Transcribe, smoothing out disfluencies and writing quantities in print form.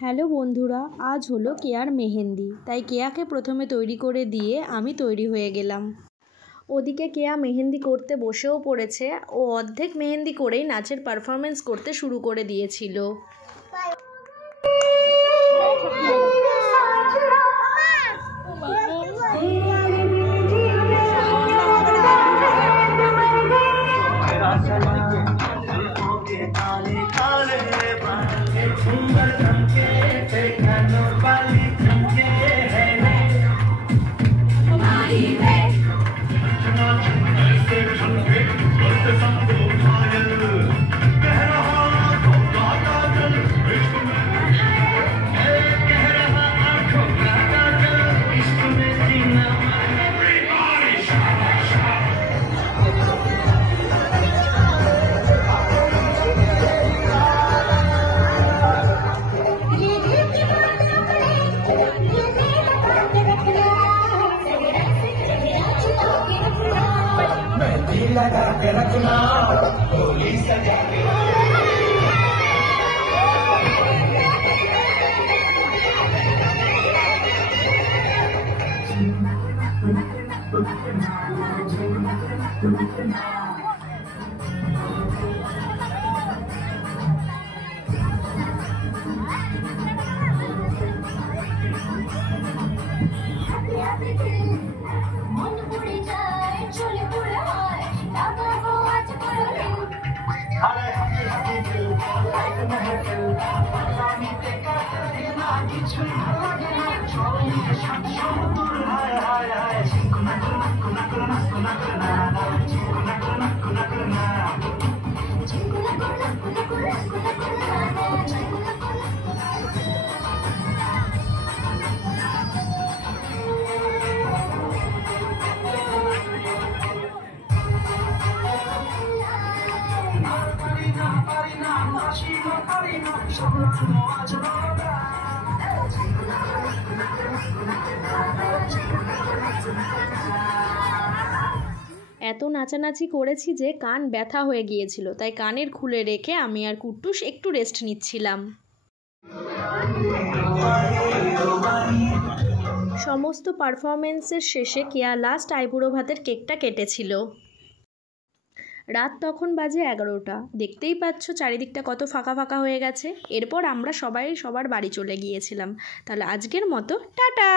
হ্যালো বন্ধুরা, আজ হলো কেয়ার মেহেন্দি। তাই কেয়াকে প্রথমে তৈরি করে দিয়ে আমি তৈরি হয়ে গেলাম। ওদিকে কেয়া মেহেন্দি করতে বসেও পড়েছে। ও অর্ধেক মেহেন্দি করেই নাচের পারফরমেন্স করতে শুরু করে দিয়েছিল। लगा के रखना होली सजा के এত নাচানাচি করেছি যে কান ব্যথা হয়ে গিয়েছিল। তাই কানের খুলে রেখে আমি আর কুট্টুস একটু রেস্ট নিচ্ছিলাম। সমস্ত পারফরমেন্সের শেষে কেয়া লাস্ট আইবুড়ো ভাতের কেকটা কেটেছিল। রাত তখন বাজে 11টা। দেখতেই পাচ্ছ চারিদিকটা কত ফাঁকা ফাঁকা হয়ে গেছে। এরপর আমরা সবাই সবার বাড়ি চলে গিয়েছিলাম। তাহলে আজকের মতো টাটা।